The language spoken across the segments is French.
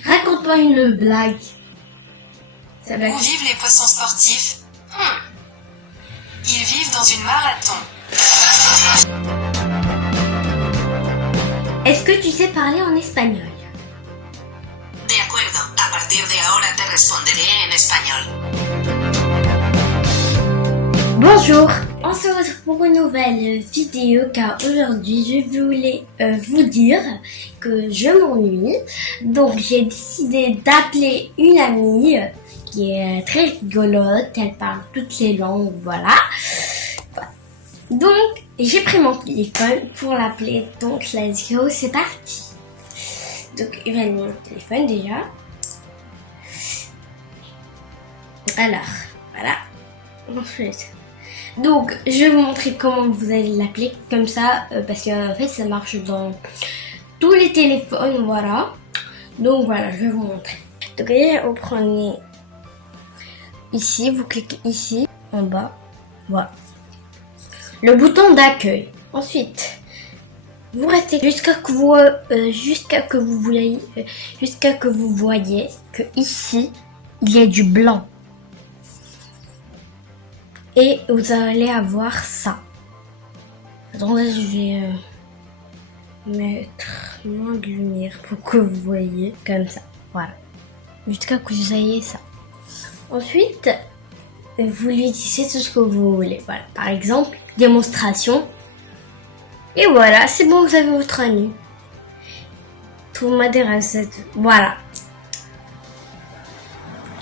Raconte-moi une blague. Où vivent les poissons sportifs? Ils vivent dans une marathon. Est-ce que tu sais parler en espagnol? De acuerdo, a partir de ahora te responderé en español. Bonjour, on se retrouve pour une nouvelle vidéo car aujourd'hui je voulais vous dire que je m'ennuie. Donc j'ai décidé d'appeler une amie qui est très rigolote, elle parle toutes les langues, voilà. Donc j'ai pris mon téléphone pour l'appeler, donc let's go, c'est parti. Donc il va mon téléphone déjà. Alors, voilà. Ensuite. Donc, je vais vous montrer comment vous allez l'appeler comme ça, parce qu'en fait, ça marche dans tous les téléphones, voilà. Donc, voilà, je vais vous montrer. Donc, vous prenez ici, vous cliquez ici, en bas, voilà. Le bouton d'accueil. Ensuite, vous restez jusqu'à que vous voyez que ici, il y a du blanc. Et vous allez avoir ça. Attendez, je vais mettre moins de lumière pour que vous voyez comme ça. Voilà. Jusqu'à que vous ayez ça. Ensuite, vous lui dites tout ce que vous voulez. Voilà. Par exemple, démonstration. Et voilà, c'est bon, vous avez votre ami. Tout m'intéresse. Voilà.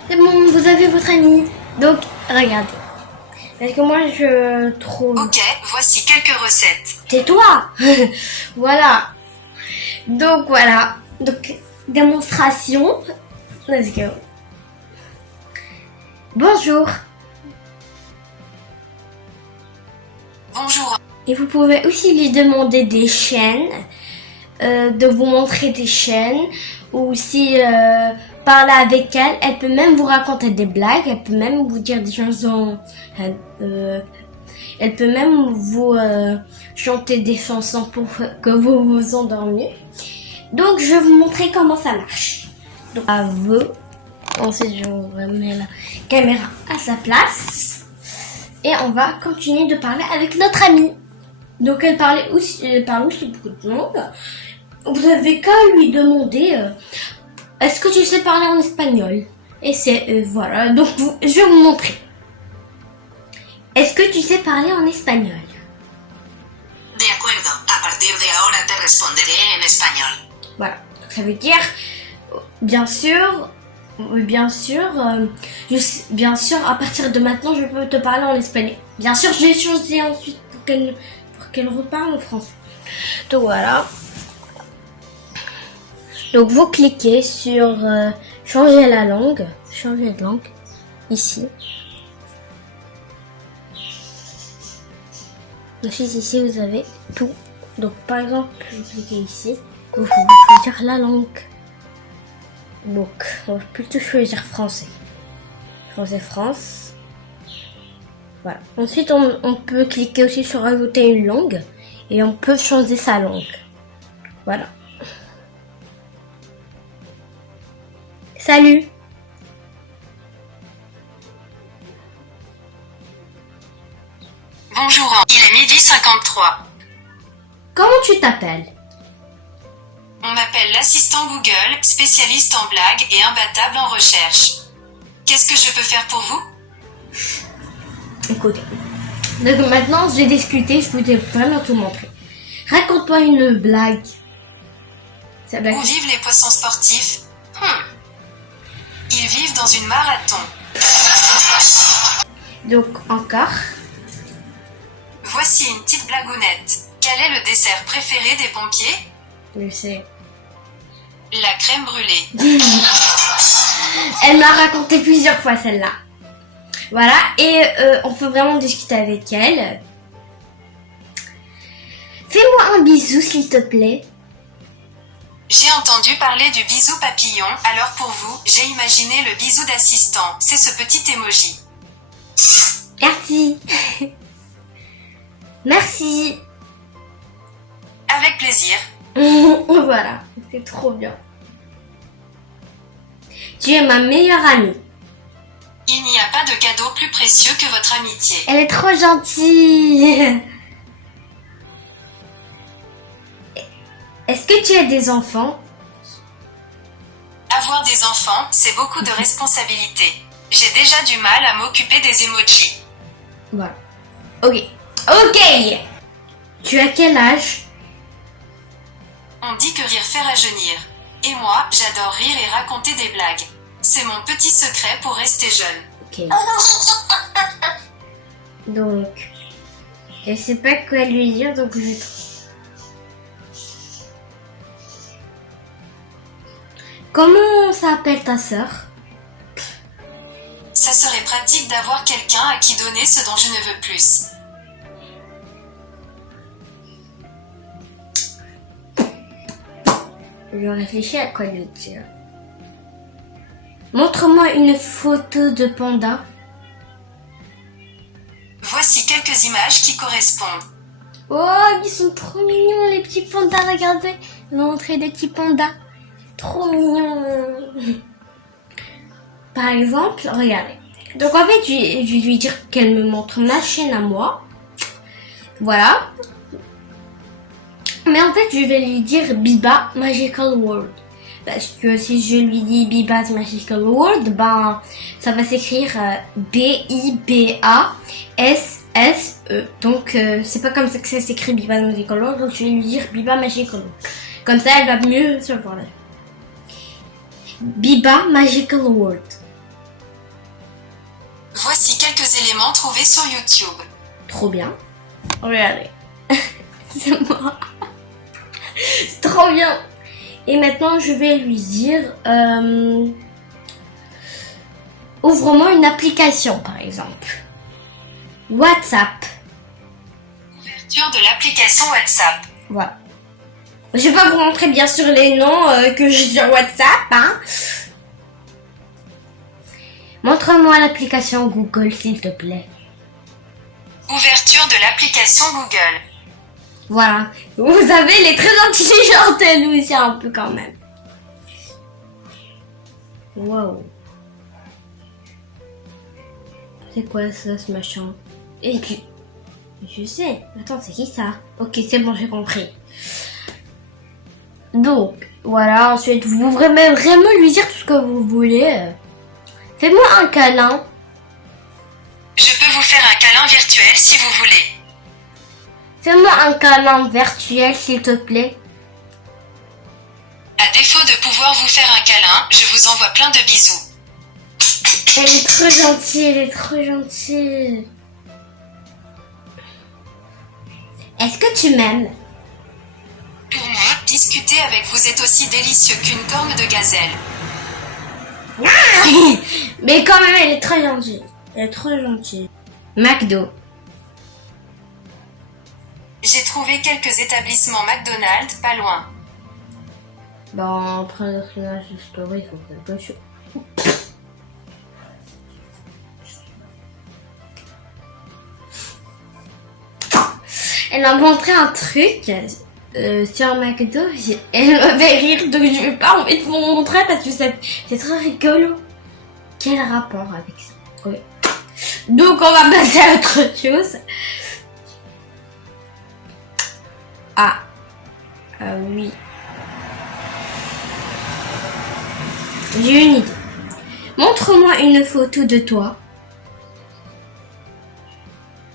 C'est bon, vous avez votre ami. Donc, regardez. Parce que moi, je trouve... Ok, voici quelques recettes. Tais-toi. Voilà. Donc, voilà. Donc, démonstration. Let's go. Bonjour. Bonjour. Et vous pouvez aussi lui demander des chaînes, de vous montrer des chaînes, ou si parler avec elle, elle peut même vous raconter des blagues, elle peut même vous dire des chansons, elle peut même vous chanter des chansons pour que vous vous endormiez. Donc je vais vous montrer comment ça marche. Donc à vous, ensuite je remets la caméra à sa place et on va continuer de parler avec notre amie. Donc elle parle aussi beaucoup de langues. Vous avez qu'à lui demander est-ce que tu sais parler en espagnol? Et c'est voilà, donc je vais vous montrer. Est-ce que tu sais parler en espagnol? De acuerdo, a partir de ahora te responderé en español. Voilà, donc ça veut dire bien sûr, à partir de maintenant je peux te parler en espagnol. Bien sûr, je vais changer ensuite pour qu'elle reparle en français. Donc voilà. Donc vous cliquez sur changer de langue, ici. Ensuite ici vous avez tout. Donc par exemple, vous cliquez ici, vous pouvez choisir la langue. Donc on va plutôt choisir français. France. Voilà. Ensuite on peut cliquer aussi sur ajouter une langue et on peut changer sa langue. Voilà. Salut. Bonjour, il est 12h53. Comment tu t'appelles? On m'appelle l'assistant Google, spécialiste en blagues et imbattable en recherche. Qu'est-ce que je peux faire pour vous? Écoutez. Donc maintenant, j'ai discuté, je vous ai vraiment tout montré. Raconte-moi une blague. Où vivent les poissons sportifs? Ils vivent dans une marathon. Donc encore. Voici une petite blagounette. Quel est le dessert préféré des pompiers? Je sais. La crème brûlée. Elle m'a raconté plusieurs fois celle-là. Voilà, et on peut vraiment discuter avec elle. Fais-moi un bisou s'il te plaît. J'ai entendu parler du bisou papillon, alors pour vous, j'ai imaginé le bisou d'assistant, c'est ce petit emoji. Merci. Merci. Avec plaisir. Voilà, c'est trop bien. Tu es ma meilleure amie. Il n'y a pas de cadeau plus précieux que votre amitié. Elle est trop gentille. Est-ce que tu as des enfants? Avoir des enfants, c'est beaucoup de responsabilités. J'ai déjà du mal à m'occuper des emojis. Voilà. Ok. Tu as quel âge? On dit que rire fait rajeunir. Et moi, j'adore rire et raconter des blagues. C'est mon petit secret pour rester jeune. Ok. Donc, je sais pas quoi lui dire, donc je... Comment s'appelle ta sœur? Ça serait pratique d'avoir quelqu'un à qui donner ce dont je ne veux plus. Je réfléchis à quoi lui dire. Montre-moi une photo de panda. Voici quelques images qui correspondent. Oh, ils sont trop mignons les petits pandas, regardez. L'entrée des petits pandas. Trop mignons. Par exemple, regardez. Donc en fait, je vais lui dire qu'elle me montre ma chaîne à moi. Voilà. Mais en fait, je vais lui dire Biba Magical World. Parce que si je lui dis Biba's Magical World, ben, ça va s'écrire B-I-B-A-S-S-E. Donc, c'est pas comme ça que ça s'écrit Biba's Magical World. Donc, je vais lui dire Biba Magical World. Comme ça, elle va mieux se voir. Biba Magical World. Voici quelques éléments trouvés sur YouTube. Trop bien. Regardez. C'est moi. C'est trop bien. Et maintenant, je vais lui dire... ouvre-moi une application, par exemple. WhatsApp. Ouverture de l'application WhatsApp. Voilà. Je vais pas vous montrer bien sûr les noms que j'ai sur WhatsApp. Hein. Montre-moi l'application Google, s'il te plaît. Ouverture de l'application Google. Voilà. Vous savez, elle est très gentille, gentille aussi un peu quand même. Wow. C'est quoi ça, ce machin? Et puis... Je sais. Attends, c'est qui ça? Ok, c'est bon, j'ai compris. Donc, voilà. Ensuite, vous pouvez vraiment lui dire tout ce que vous voulez. Fais-moi un câlin. Je peux vous faire un câlin virtuel si vous voulez. Fais-moi un câlin virtuel, s'il te plaît. À défaut de pouvoir vous faire un câlin, je vous envoie plein de bisous. Elle est trop gentille, elle est trop gentille. Est-ce que tu m'aimes? Pour moi, discuter avec vous est aussi délicieux qu'une corne de gazelle. Mais quand même, elle est très gentille. Elle est trop gentille. McDo. J'ai trouvé quelques établissements McDonald's pas loin. Bon, après le finage de story, il faut quelque chose. Elle m'a montré un truc sur McDo. Elle m'a fait rire, donc je vais pas envie de vous montrer parce que c'est très rigolo. Quel rapport avec ça? Oui. Donc on va passer à autre chose. Ah oui. J'ai une idée. Montre-moi une photo de toi.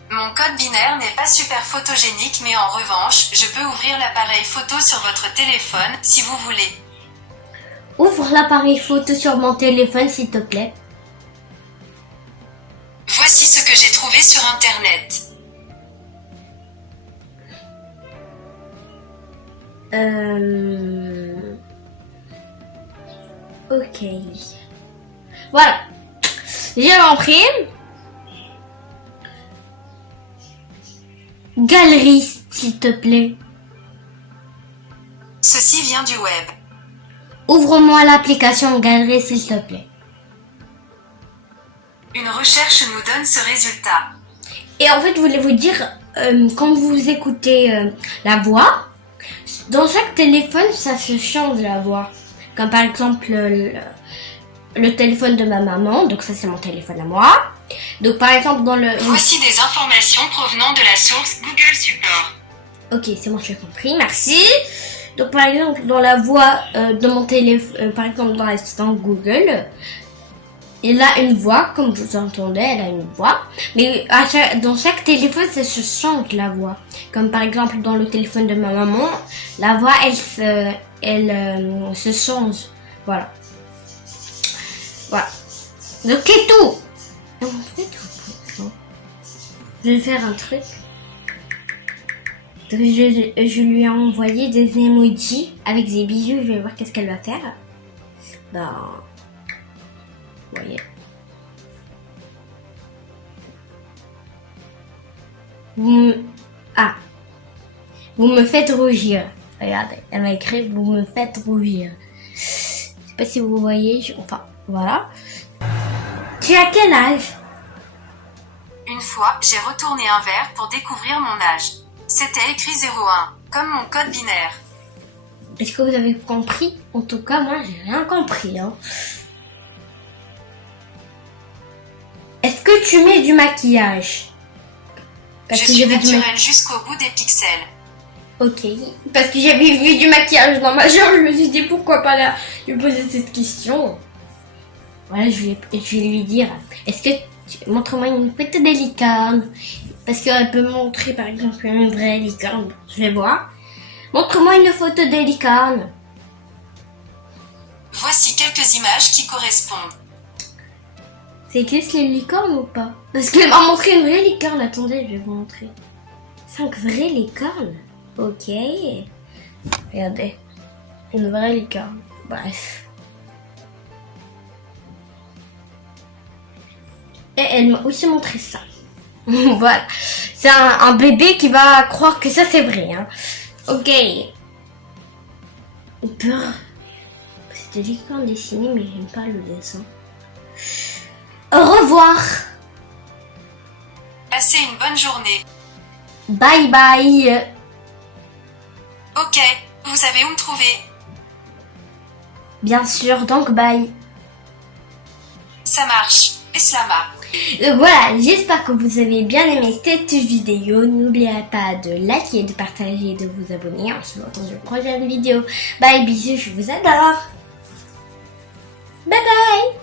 Mon code binaire n'est pas super photogénique, mais en revanche, je peux ouvrir l'appareil photo sur votre téléphone si vous voulez. Ouvre l'appareil photo sur mon téléphone, s'il te plaît. Voici ce que j'ai trouvé sur internet. Ok. Voilà. J'ai compris. Galerie, s'il te plaît. Ceci vient du web. Ouvre-moi l'application Galerie, s'il te plaît. Une recherche nous donne ce résultat. Et en fait, je voulais vous dire, quand vous écoutez la voix, dans chaque téléphone, ça se change la voix. Comme par exemple, le téléphone de ma maman. Donc ça, c'est mon téléphone à moi. Donc par exemple, dans le... Voici des informations provenant de la source Google Support. Ok, c'est bon, j'ai compris, merci. Donc par exemple, dans la voix de mon téléphone, par exemple dans l'assistant Google, il a une voix, comme vous entendez, elle a une voix. Mais dans chaque téléphone, ça se change la voix. Comme par exemple dans le téléphone de ma maman, la voix, elle se change. Voilà. Voilà. Donc c'est tout. Je vais faire un truc. Donc, je lui ai envoyé des emojis avec des bisous. Je vais voir qu'est-ce qu'elle va faire. Ben, vous voyez. Vous me faites rougir. Regardez, elle m'a écrit vous me faites rougir. Je sais pas si vous voyez. Enfin, voilà. Tu as quel âge? Une fois, j'ai retourné un verre pour découvrir mon âge. C'était écrit 01, comme mon code binaire. Est-ce que vous avez compris? En tout cas, moi, j'ai rien compris. Hein. Est-ce que tu mets du maquillage? Je suis naturelle jusqu'au bout des pixels. Ok. Parce que j'avais vu du maquillage dans ma chambre, je me suis dit pourquoi pas là lui poser cette question. Voilà, je vais lui dire, est-ce que montre-moi une photo des licornes? Parce qu'elle peut montrer par exemple une vraie licorne. Je vais voir. Montre-moi une photo des licornes. Voici quelques images qui correspondent. Ça existe les licornes ou pas? Parce qu'elle m'a montré une vraie licorne. Attendez, je vais vous montrer. 5 vraies licornes? Ok. Regardez. Une vraie licorne. Bref. Et elle m'a aussi montré ça. Voilà. C'est un bébé qui va croire que ça c'est vrai. Hein. Ok. C'est des licornes dessinées, mais j'aime pas le dessin. Au revoir. Passez une bonne journée. Bye bye. Ok, vous savez où me trouver. Bien sûr, donc bye. Ça marche. Eslama. Voilà, j'espère que vous avez bien aimé cette vidéo. N'oubliez pas de liker, de partager et de vous abonner. On se retrouve dans une prochaine vidéo. Bye, bisous, je vous adore. Bye bye.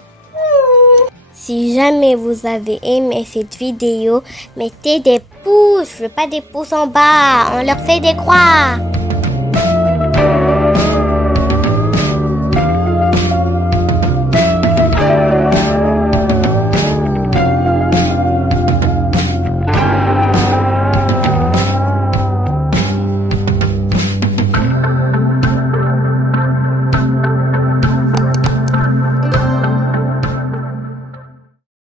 Si jamais vous avez aimé cette vidéo, mettez des pouces. Je veux pas des pouces en bas. On leur fait des croix.